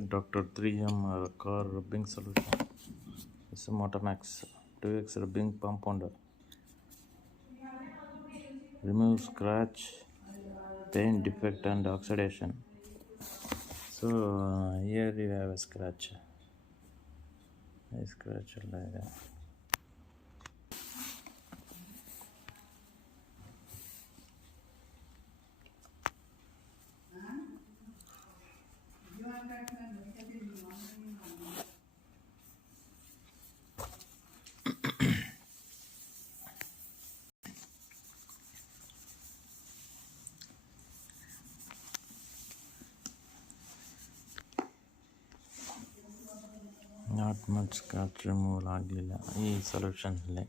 Dr. 3M uh, car rubbing solution. This is Motomax 2x rubbing uh, Pump Under. Remove scratch, paint defect, and oxidation. So, uh, here you have a scratch. A scratch like that. Not much scratch removal ಆಗಲಿಲ್ಲ. ಈ ಸೊಲ್ಯೂಷನಲ್ಲಿ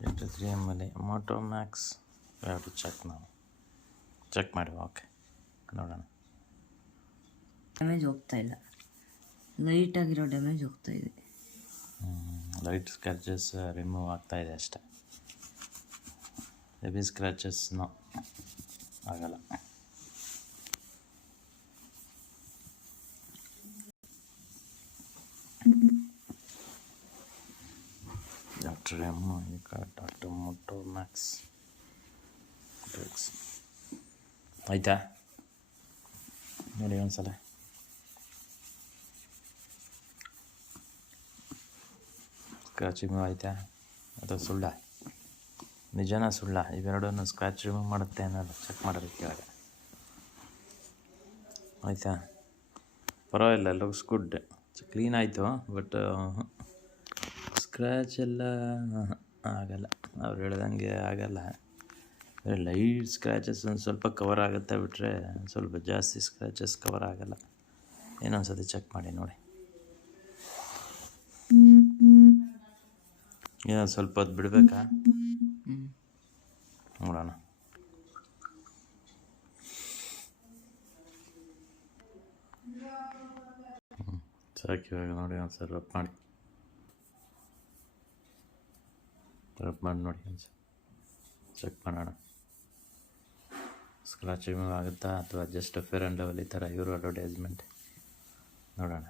ಎಂಟು three M ಅಲ್ಲಿ Moto Max ಯಾವುದು check ನಾವು. Check ಮಾಡಿ okay ನೋಡೋಣ. Damage ಹೋಗ್ತಾ ಇಲ್ಲ. ಲೈಟಾಗಿರೋ ಡ್ಯಾಮೇಜ್ ಹೋಗ್ತಾ ಇದೆ. ಲೈಟ್ ಸ್ಕ್ರಾಚಸ್ ರಿಮೂವ್ ಆಗ್ತಾ ಇದೆ ಅಷ್ಟೇ. ಹೆವಿ ಸ್ಕ್ರಾಚಸ್ನು ಆಗಲ್ಲ. ಡಾಕ್ಟರ್ ಎಂ ಈಗ ಡಾಕ್ಟರ್ ಮೊಟೋ, ಮ್ಯಾಕ್ಸ್. ಡ್ರಗ್ಸ್. ಆಯಿತಾ? ನೋಡಿ ಒಂದ್ಸಲ. ಸ್ಕ್ರಾಚ್ ರಿಮೂವ್ ಆಯಿತಾ? ಅದು ಸುಳ್ಳ. ನಿಜನ ಸುಳ್ಳ. ಇವೆರಡನ್ನು ಸ್ಕ್ರಾಚ್ ರಿಮೂವ್ ಮಾಡುತ್ತೆ ಅನ್ನೋದು ಚೆಕ್ ಮಾಡೋದಕ್ಕೆ ಇವಾಗ ಆಯಿತಾ? ಪರವಾಗಿಲ್ಲ ಲುಕ್ಸ್ ಗುಡ್ ಕ್ಲೀನ್ ಆಯಿತು ಬಟ್ ಸ್ಕ್ರ್ಯಾಚ್ ಎಲ್ಲ ಆಗಲ್ಲ. ಅವ್ರು ಹೇಳ್ದಂಗೆ ಆಗಲ್ಲ. ಲೈಟ್ ಸ್ಕ್ರ್ಯಾಚಸ್ ಒಂದು ಸ್ವಲ್ಪ ಕವರ್ ಆಗುತ್ತೆ ಬಿಟ್ಟರೆ ಸ್ವಲ್ಪ ಜಾಸ್ತಿ ಸ್ಕ್ರ್ಯಾಚಸ್ ಕವರ್ ಆಗಲ್ಲ. ಏನೋ ಸತಿ ಚೆಕ್ ಮಾಡಿ ನೋಡಿ. ಏನೋ ಸ್ವಲ್ಪ ಹೊತ್ತು ಬಿಡಬೇಕಾ? ನೋಡೋಣ. ಹ್ಞೂ ಸಾಕು ಇವಾಗ ನೋಡಿ ಒಂದು ಸಲ ಮಾಡಿ. ರಬ್ ಮಾಡಿ ನೋಡಿ ಸರ್ ಚೆಕ್ ಮಾಡೋಣ. ಸ್ಕ್ರಾಚ್ ರಿಮೂವ್ ಆಗುತ್ತಾ? ಅಥವಾ ಜಸ್ಟ್ ಫೇರ್ ಆ್ಯಂಡ್ ಲವ್ಲಿ ಥರ ಇವರು ಅಡ್ವರ್ಟೈಸ್ಮೆಂಟ್ ನೋಡೋಣ.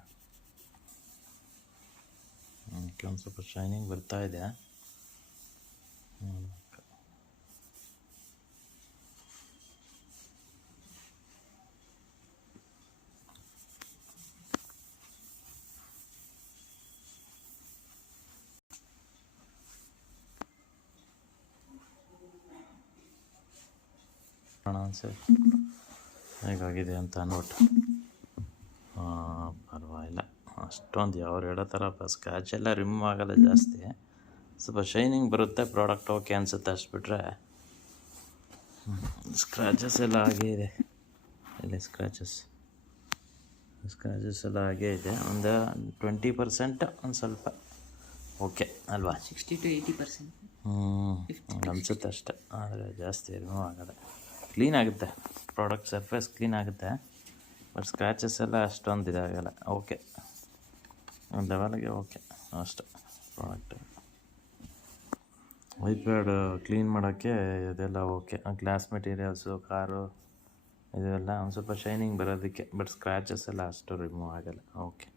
ಒಂದು ಸ್ವಲ್ಪ ಶೈನಿಂಗ್ ಬರ್ತಾ ಇದೆ. ನೋಡೋಣ ಹೇಗಾಗಿದೆ ಅಂತ ನೋಟ್ ಪರವಾಗಿಲ್ಲ. ಅಷ್ಟೊಂದು ಯಾವ್ರು ಹೇಳೋ ಥರ ಸ್ಕ್ರ್ಯಾಚ್ ಎಲ್ಲ ರಿಮೂವ್ ಆಗೋಲ್ಲ ಜಾಸ್ತಿ. ಸ್ವಲ್ಪ ಶೈನಿಂಗ್ ಬರುತ್ತೆ ಪ್ರಾಡಕ್ಟ್ ಓಕೆ ಅನಿಸುತ್ತೆ ಅಷ್ಟು ಬಿಟ್ಟರೆ ಸ್ಕ್ರಾಚಸ್ ಎಲ್ಲ ಹಾಗೇ ಇದೆ. ಇಲ್ಲಿ ಸ್ಕ್ರ್ಯಾಚಸ್ ಸ್ಕ್ರ್ಯಾಚಸ್ ಎಲ್ಲ ಹಾಗೇ ಇದೆ. ಒಂದು ಟ್ವೆಂಟಿ ಪರ್ಸೆಂಟ್ ಒಂದು ಸ್ವಲ್ಪ. ಓಕೆ ಅಲ್ವಾ? ಸಿಕ್ಸ್ಟಿ ಟು ಏಯ್ಟಿ ಪರ್ಸೆಂಟ್ ಹ್ಞೂ ಅನಿಸುತ್ತೆ ಅಷ್ಟೆ. ಆದರೆ ಜಾಸ್ತಿ ರಿಮೂವ್ ಆಗಲ್ಲ. ಕ್ಲೀನ್ ಆಗುತ್ತೆ. ಪ್ರಾಡಕ್ಟ್ ಸರ್ಫೇಸ್ ಕ್ಲೀನ್ ಆಗುತ್ತೆ. ಬಟ್ ಸ್ಕ್ರ್ಯಾಚಸ್ ಎಲ್ಲ ಅಷ್ಟೊಂದು ಇದಾಗಲ್ಲ. ಓಕೆ ಒಂದು ಲೆವೆಲ್ಗೆ ಓಕೆ ಅಷ್ಟೆ ಪ್ರಾಡಕ್ಟ್ ಐಪ್ಯಾಡ್ ಕ್ಲೀನ್ ಮಾಡೋಕ್ಕೆ ಇದೆಲ್ಲ ಓಕೆ ಗ್ಲಾಸ್ ಮೆಟೀರಿಯಲ್ಸು ಕಾರು ಇದೆಲ್ಲ ಒಂದು ಸ್ವಲ್ಪ ಶೈನಿಂಗ್ ಬರೋದಕ್ಕೆ. ಬಟ್ ಸ್ಕ್ರ್ಯಾಚಸ್ ಎಲ್ಲ ಅಷ್ಟು ರಿಮೂವ್ ಆಗಲ್ಲ. ಓಕೆ